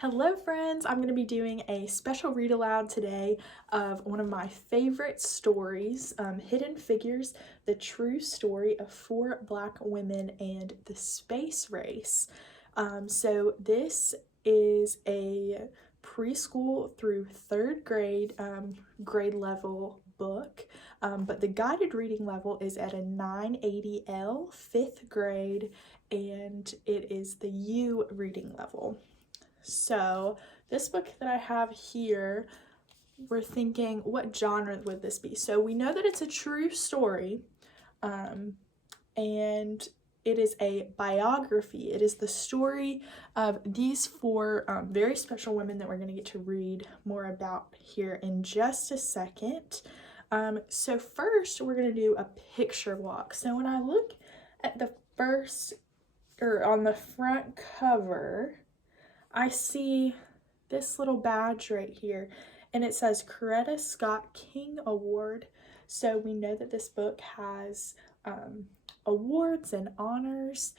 Hello friends, I'm going to be doing a special read aloud today of one of my favorite stories, Hidden Figures, the true story of 4 Black women and the space race. So this is a preschool through 3rd grade grade level book, but the guided reading level is at a 980L 5th grade, and it is the U reading level. So this book that I have here, we're thinking, what genre would this be? So we know that it's a true story, and it is a biography. It is the story of these 4 very special women that we're going to get to read more about here in just a second. So first, we're going to do a picture walk. So when I look at the first, or on the front cover, I see this little badge right here, and it says Coretta Scott King Award. So we know that this book has awards and honors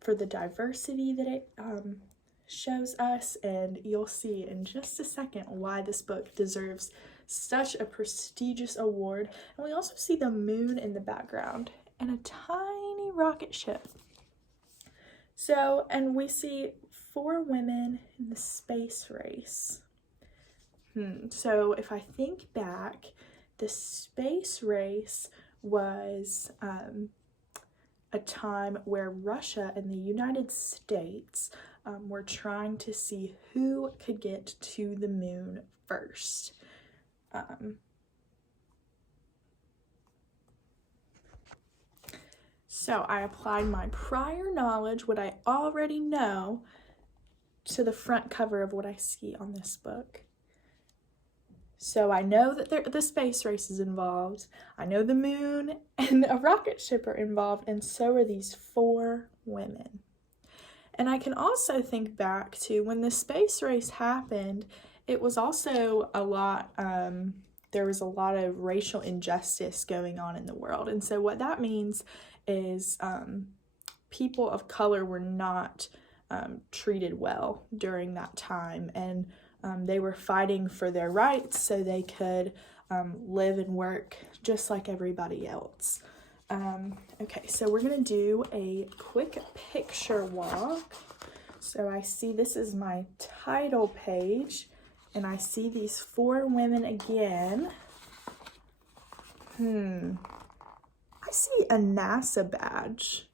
for the diversity that it shows us, and you'll see in just a second why this book deserves such a prestigious award. And we also see the moon in the background and a tiny rocket ship. So, and we see 4 women in the space race. So if I think back, the space race was a time where Russia and the United States were trying to see who could get to the moon first. So I applied my prior knowledge, what I already know, to the front cover of what I see on this book. So I know that the space race is involved. I know the moon and a rocket ship are involved, and so are these 4 women. And I can also think back to when the space race happened, it was also a lot, there was a lot of racial injustice going on in the world. And so what that means is people of color were not treated well during that time, and they were fighting for their rights so they could live and work just like everybody else. Okay, so we're gonna do a quick picture walk. So I see this is my title page, and I see these 4 women again. I see a NASA badge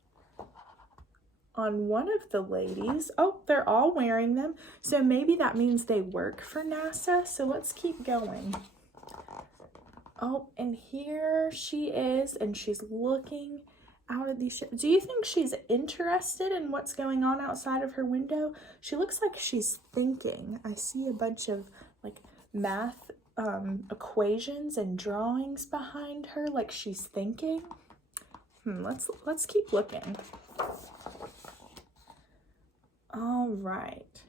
on one of the ladies. Oh, they're all wearing them. So maybe that means they work for NASA. So let's keep going. Oh, and here she is, and she's looking out at these ships. Do you think she's interested in what's going on outside of her window? She looks like she's thinking. I see a bunch of like math equations and drawings behind her, like she's thinking. Let's keep looking. All right.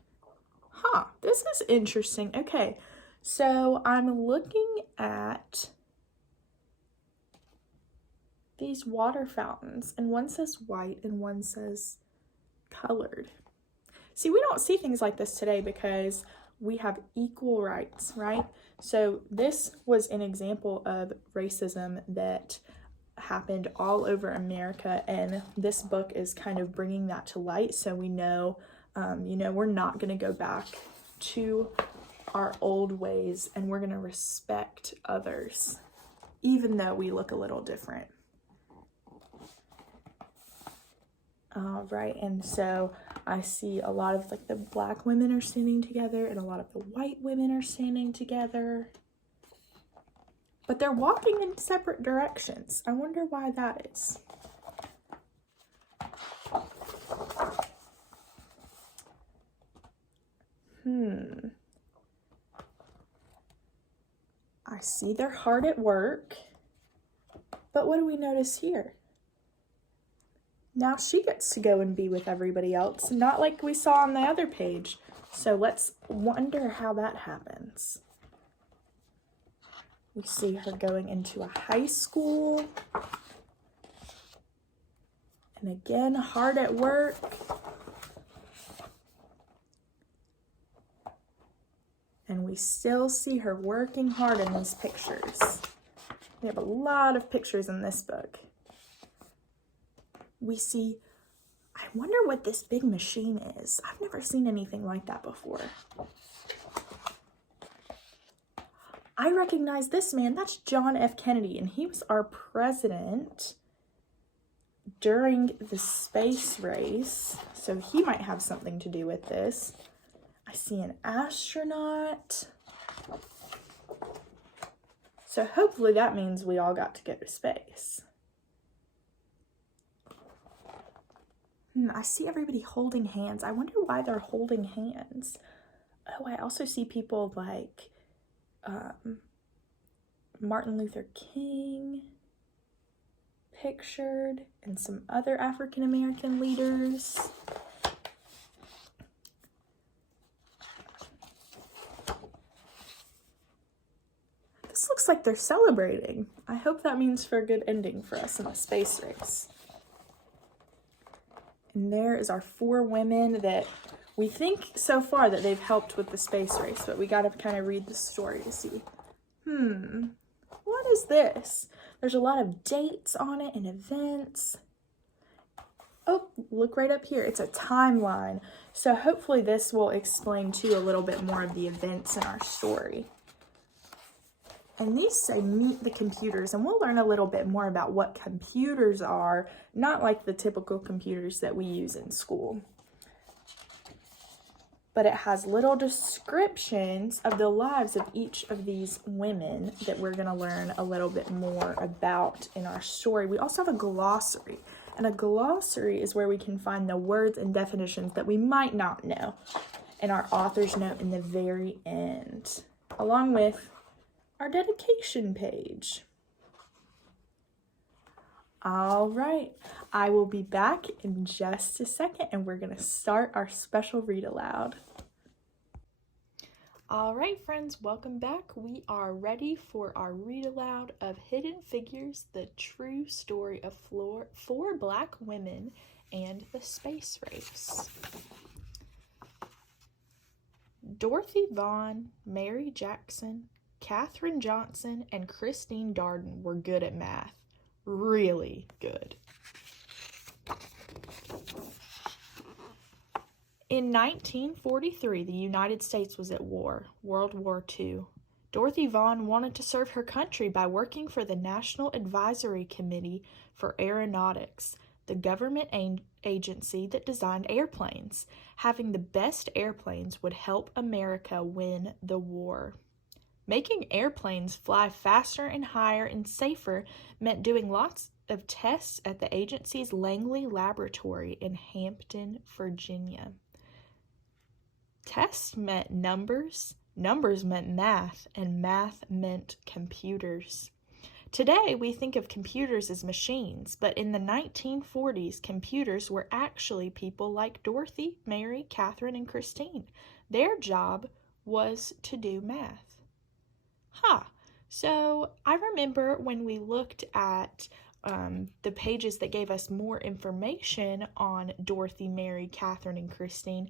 This is interesting. Okay, so I'm looking at these water fountains, and one says white and one says colored. See, we don't see things like this today because we have equal rights, right? So this was an example of racism that happened all over America, and this book is kind of bringing that to light, so we know, we're not going to go back to our old ways, and we're going to respect others, even though we look a little different. All right, and so I see a lot of like the Black women are standing together, and a lot of the white women are standing together. But they're walking in separate directions. I wonder why that is. I see they're hard at work. But what do we notice here? Now she gets to go and be with everybody else, not like we saw on the other page. So let's wonder how that happens. We see her going into a high school. And again, hard at work. we still see her working hard in these pictures. We have a lot of pictures in this book. We see, I wonder what this big machine is. I've never seen anything like that before. I recognize this man. That's John F. Kennedy, and he was our president during the space race, so he might have something to do with this. I see an astronaut. So hopefully that means we all got to go to space. I see everybody holding hands. I wonder why they're holding hands. Oh, I also see people like Martin Luther King pictured and some other African American leaders. This looks like they're celebrating. I hope that means for a good ending for us in a space race. And there is our 4 women that we think so far that they've helped with the space race, but we got to kind of read the story to see. What is this? There's a lot of dates on it and events. Oh, look right up here. It's a timeline. So hopefully this will explain too a little bit more of the events in our story. And these say meet the computers, and we'll learn a little bit more about what computers are, not like the typical computers that we use in school. But it has little descriptions of the lives of each of these women that we're going to learn a little bit more about in our story. We also have a glossary, and a glossary is where we can find the words and definitions that we might not know, and our author's note in the very end, along with our dedication page. All right, I will be back in just a second, and we're going to start our special read aloud. All right, friends, welcome back. We are ready for our read aloud of Hidden Figures, the true story of 4 Black women and the space race. Dorothy Vaughan, Mary Jackson, Katherine Johnson, and Christine Darden were good at math. Really good. In 1943, the United States was at war, World War II. Dorothy Vaughan wanted to serve her country by working for the National Advisory Committee for Aeronautics, the government agency that designed airplanes. Having the best airplanes would help America win the war. Making airplanes fly faster and higher and safer meant doing lots of tests at the agency's Langley Laboratory in Hampton, Virginia. Tests meant numbers, numbers meant math, and math meant computers. Today, we think of computers as machines, but in the 1940s, computers were actually people like Dorothy, Mary, Katherine, and Christine. Their job was to do math. So I remember when we looked at the pages that gave us more information on Dorothy, Mary, Katherine, and Christine,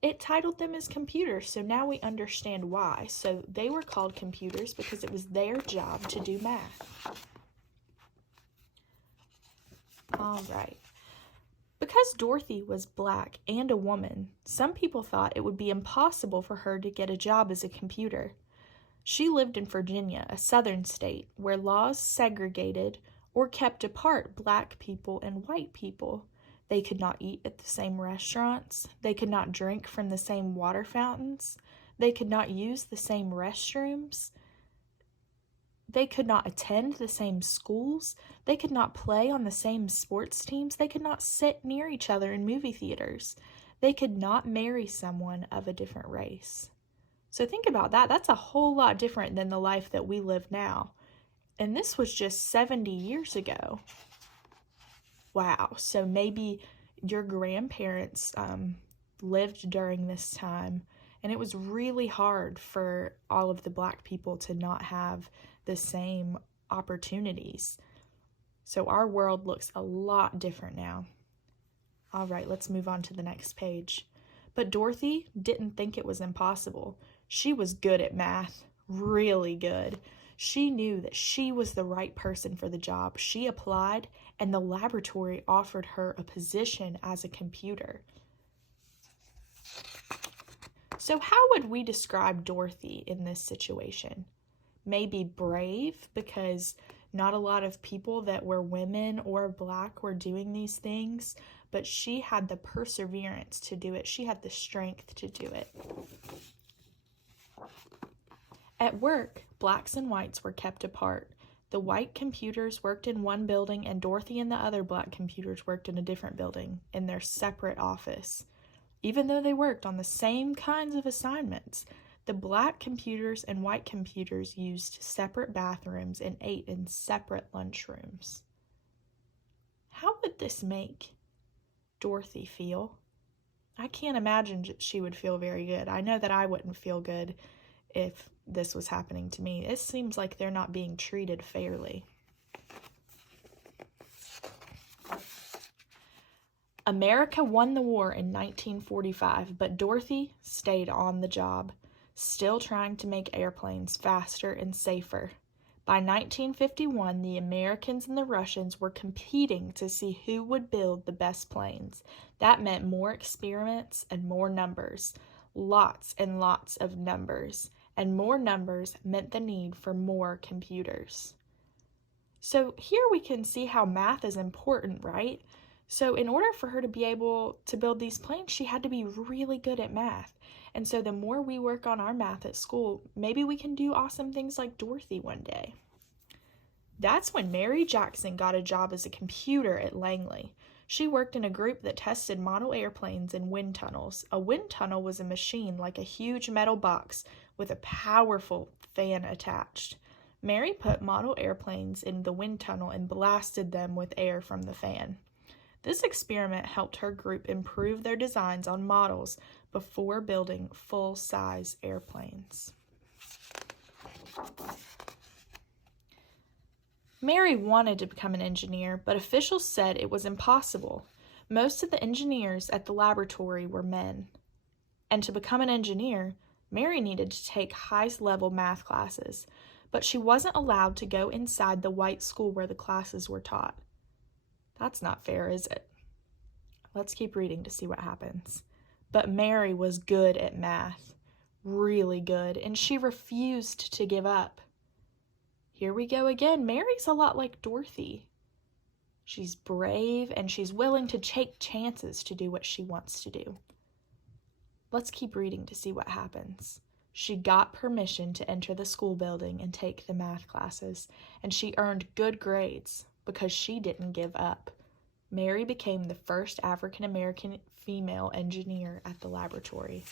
it titled them as computers, so now we understand why. So they were called computers because it was their job to do math. All right. Because Dorothy was Black and a woman, some people thought it would be impossible for her to get a job as a computer. She lived in Virginia, a southern state, where laws segregated or kept apart Black people and white people. They could not eat at the same restaurants. They could not drink from the same water fountains. They could not use the same restrooms. They could not attend the same schools. They could not play on the same sports teams. They could not sit near each other in movie theaters. They could not marry someone of a different race. So think about that. That's a whole lot different than the life that we live now. And this was just 70 years ago. Wow. So maybe your grandparents lived during this time, and it was really hard for all of the Black people to not have the same opportunities. So our world looks a lot different now. All right, let's move on to the next page. But Dorothy didn't think it was impossible. She was good at math, really good. She knew that she was the right person for the job. She applied, and the laboratory offered her a position as a computer. So how would we describe Dorothy in this situation? Maybe brave, because not a lot of people that were women or Black were doing these things, but she had the perseverance to do it. She had the strength to do it. At work, Blacks and whites were kept apart. The white computers worked in one building, and Dorothy and the other Black computers worked in a different building, in their separate office. Even though they worked on the same kinds of assignments, the Black computers and white computers used separate bathrooms and ate in separate lunchrooms. How would this make Dorothy feel? I can't imagine she would feel very good. I know that I wouldn't feel good if this was happening to me. It seems like they're not being treated fairly. America won the war in 1945, but Dorothy stayed on the job, still trying to make airplanes faster and safer. By 1951, the Americans and the Russians were competing to see who would build the best planes. That meant more experiments and more numbers, lots and lots of numbers, and more numbers meant the need for more computers. So here we can see how math is important, right? So in order for her to be able to build these planes, she had to be really good at math. And so the more we work on our math at school, maybe we can do awesome things like Dorothy one day. That's when Mary Jackson got a job as a computer at Langley. She worked in a group that tested model airplanes in wind tunnels. A wind tunnel was a machine like a huge metal box with a powerful fan attached. Mary put model airplanes in the wind tunnel and blasted them with air from the fan. This experiment helped her group improve their designs on models before building full-size airplanes. Mary wanted to become an engineer, but officials said it was impossible. Most of the engineers at the laboratory were men. And to become an engineer, Mary needed to take high-level math classes, but she wasn't allowed to go inside the white school where the classes were taught. That's not fair, is it? Let's keep reading to see what happens. But Mary was good at math, really good, and she refused to give up. Here we go again. Mary's a lot like Dorothy. She's brave and she's willing to take chances to do what she wants to do. Let's keep reading to see what happens. She got permission to enter the school building and take the math classes, and she earned good grades because she didn't give up. Mary became the first African-American female engineer at the laboratory.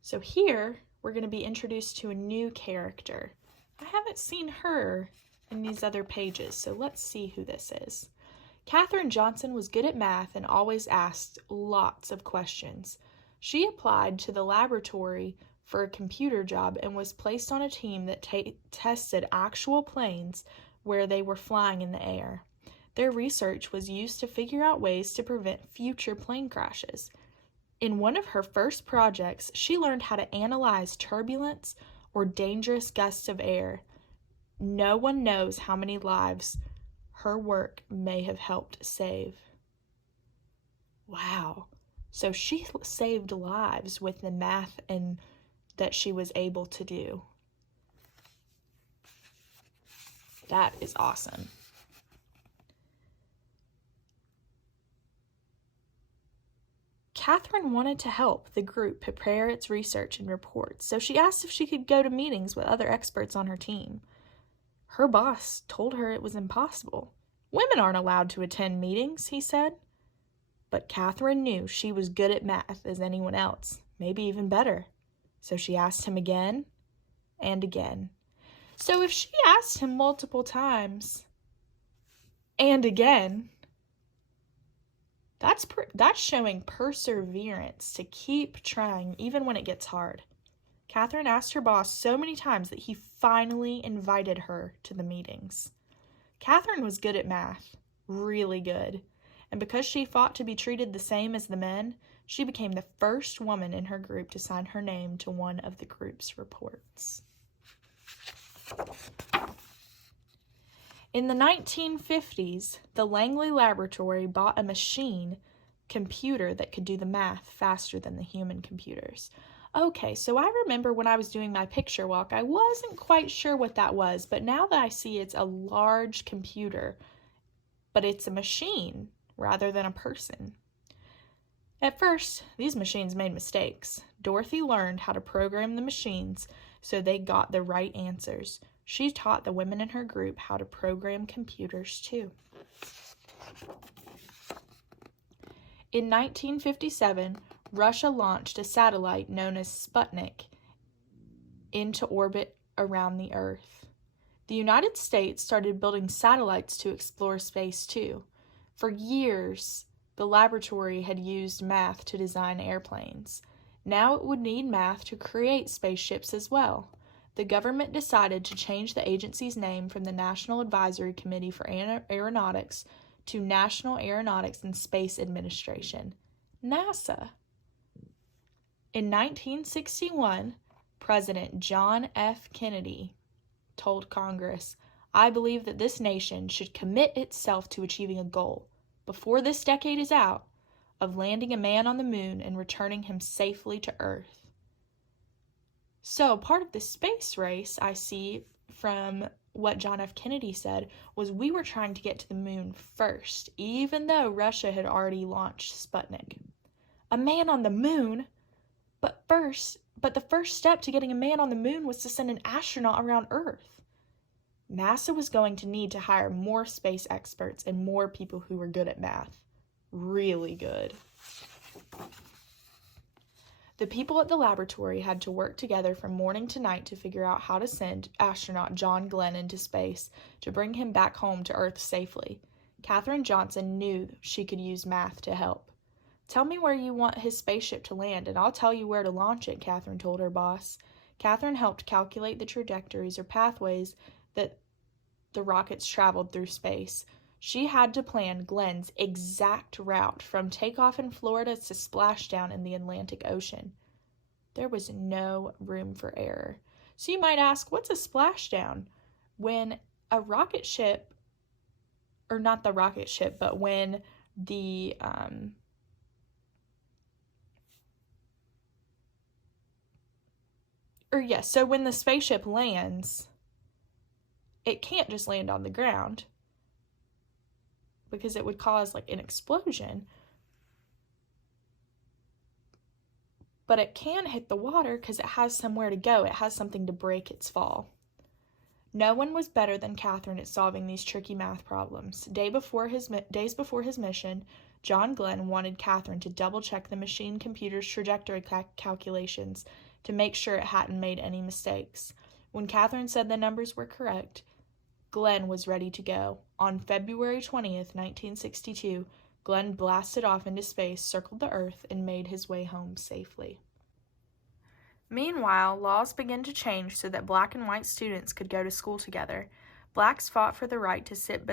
So here, we're going to be introduced to a new character. I haven't seen her in these other pages, so let's see who this is. Katherine Johnson was good at math and always asked lots of questions. She applied to the laboratory for a computer job and was placed on a team that tested actual planes where they were flying in the air. Their research was used to figure out ways to prevent future plane crashes. In one of her first projects, she learned how to analyze turbulence or dangerous gusts of air. No one knows how many lives her work may have helped save. Wow. So she saved lives with the math and that she was able to do. That is awesome. Katherine wanted to help the group prepare its research and reports, so she asked if she could go to meetings with other experts on her team. Her boss told her it was impossible. Women aren't allowed to attend meetings, he said. But Katherine knew she was good at math as anyone else, maybe even better. So she asked him again and again. So if she asked him multiple times and again, that's showing perseverance to keep trying even when it gets hard. Katherine asked her boss so many times that he finally invited her to the meetings. Katherine was good at math, really good, and because she fought to be treated the same as the men, She became the first woman in her group to sign her name to one of the group's reports. In the 1950s, the Langley Laboratory bought a machine computer that could do the math faster than the human computers. Okay, so I remember when I was doing my picture walk, I wasn't quite sure what that was, but now that I see it's a large computer, but it's a machine rather than a person. At first, these machines made mistakes. Dorothy learned how to program the machines so they got the right answers. She taught the women in her group how to program computers too. In 1957, Russia launched a satellite known as Sputnik into orbit around the Earth. The United States started building satellites to explore space too. For years, the laboratory had used math to design airplanes. Now it would need math to create spaceships as well. The government decided to change the agency's name from the National Advisory Committee for Aeronautics to National Aeronautics and Space Administration, NASA. In 1961, President John F. Kennedy told Congress, "I believe that this nation should commit itself to achieving a goal, before this decade is out, of landing a man on the moon and returning him safely to Earth." So part of the space race I see from what John F. Kennedy said was we were trying to get to the moon first, even though Russia had already launched Sputnik. A man on the moon? But the first step to getting a man on the moon was to send an astronaut around Earth. NASA was going to need to hire more space experts and more people who were good at math. Really good. The people at the laboratory had to work together from morning to night to figure out how to send astronaut John Glenn into space to bring him back home to Earth safely. Katherine Johnson knew she could use math to help. "Tell me where you want his spaceship to land, and I'll tell you where to launch it," Katherine told her boss. Katherine helped calculate the trajectories or pathways that the rockets traveled through space. She had to plan Glenn's exact route from takeoff in Florida to splashdown in the Atlantic Ocean. There was no room for error. So you might ask, what's a splashdown? When a rocket ship, or not the rocket ship, but when the so when the spaceship lands, it can't just land on the ground because it would cause like an explosion. But it can hit the water because it has somewhere to go. It has something to break its fall. No one was better than Katherine at solving these tricky math problems. Days before his mission, John Glenn wanted Katherine to double-check the machine computer's trajectory calculations to make sure it hadn't made any mistakes. When Katherine said the numbers were correct, Glenn was ready to go. On February 20th, 1962, Glenn blasted off into space, circled the Earth, and made his way home safely. Meanwhile, laws began to change so that black and white students could go to school together. Blacks fought for the right to sit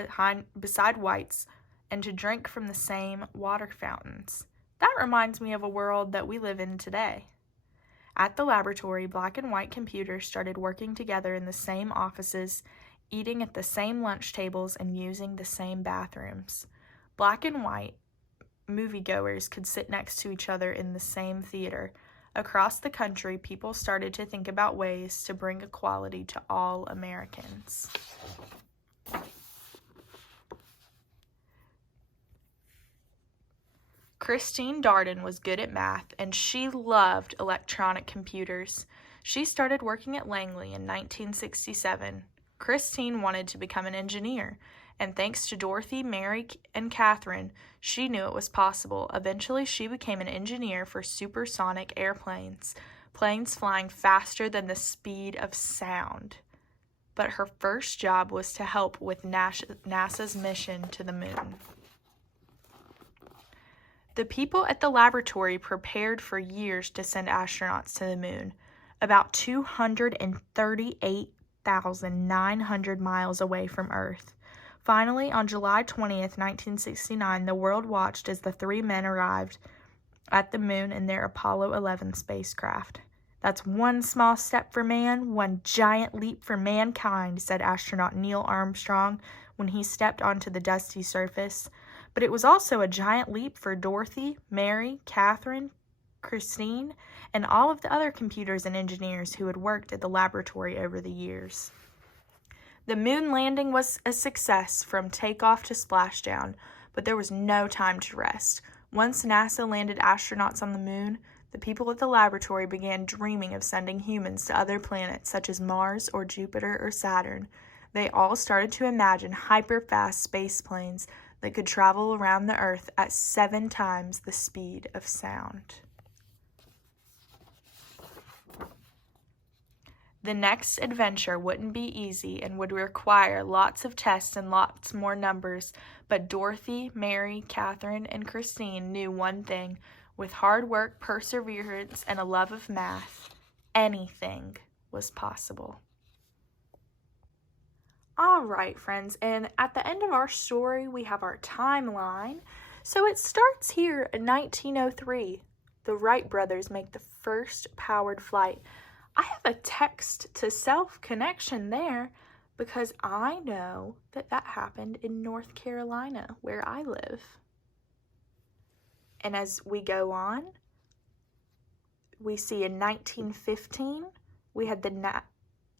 beside whites and to drink from the same water fountains. That reminds me of a world that we live in today. At the laboratory, black and white computers started working together in the same offices, eating at the same lunch tables, and using the same bathrooms. Black and white moviegoers could sit next to each other in the same theater. Across the country, people started to think about ways to bring equality to all Americans. Christine Darden was good at math, and she loved electronic computers. She started working at Langley in 1967. Christine wanted to become an engineer, and thanks to Dorothy, Mary, and Katherine, she knew it was possible. Eventually, she became an engineer for supersonic airplanes, planes flying faster than the speed of sound. But her first job was to help with NASA's mission to the moon. The people at the laboratory prepared for years to send astronauts to the moon, about 238,900 miles away from Earth. Finally, on July 20th, 1969, the world watched as the three men arrived at the moon in their Apollo 11 spacecraft. "That's one small step for man, one giant leap for mankind," said astronaut Neil Armstrong when he stepped onto the dusty surface. But it was also a giant leap for Dorothy, Mary, Catherine, Christine, and all of the other computers and engineers who had worked at the laboratory over the years. The moon landing was a success from takeoff to splashdown, but there was no time to rest. Once NASA landed astronauts on the moon, the people at the laboratory began dreaming of sending humans to other planets such as Mars or Jupiter or Saturn. They all started to imagine hyper-fast space planes that could travel around the Earth at 7 times the speed of sound. The next adventure wouldn't be easy and would require lots of tests and lots more numbers, but Dorothy, Mary, Catherine, and Christine knew one thing: with hard work, perseverance, and a love of math, anything was possible. All right, friends, and at the end of our story, we have our timeline. So it starts here in 1903. The Wright brothers make the first powered flight. I have a text-to-self connection there because I know that that happened in North Carolina, where I live. And as we go on, we see in 1915, we had the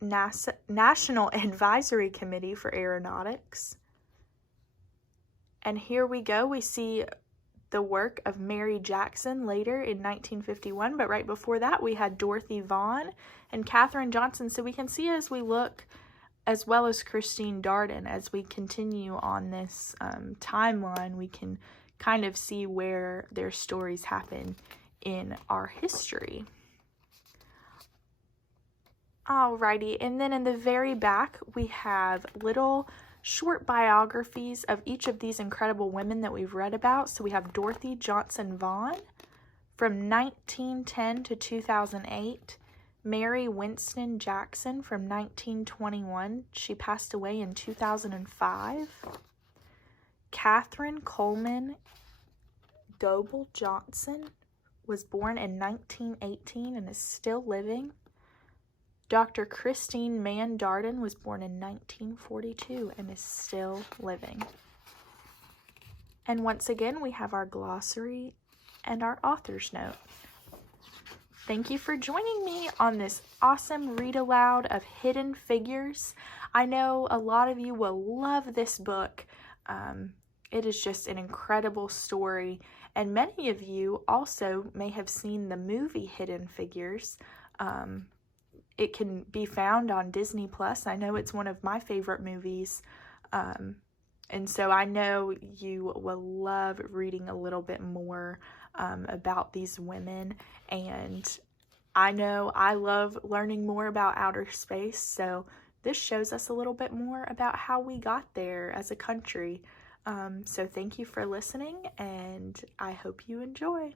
NASA National Advisory Committee for Aeronautics. And here we go, we see the work of Mary Jackson later in 1951, but right before that we had Dorothy Vaughan and Katherine Johnson. So we can see as we look, as well as Christine Darden, as we continue on this timeline, we can kind of see where their stories happen in our history. Alrighty, and then in the very back we have little short biographies of each of these incredible women that we've read about. So we have Dorothy Johnson Vaughan from 1910 to 2008. Mary Winston Jackson from 1921. She passed away in 2005. Catherine Coleman Goebel Johnson was born in 1918 and is still living. Dr. Christine Mann Darden was born in 1942 and is still living. And once again, we have our glossary and our author's note. Thank you for joining me on this awesome read aloud of Hidden Figures. I know a lot of you will love this book. It is just an incredible story, and many of you also may have seen the movie Hidden Figures. It can be found on Disney Plus. I know it's one of my favorite movies. And so I know you will love reading a little bit more about these women. And I know I love learning more about outer space. So this shows us a little bit more about how we got there as a country. So thank you for listening, and I hope you enjoy.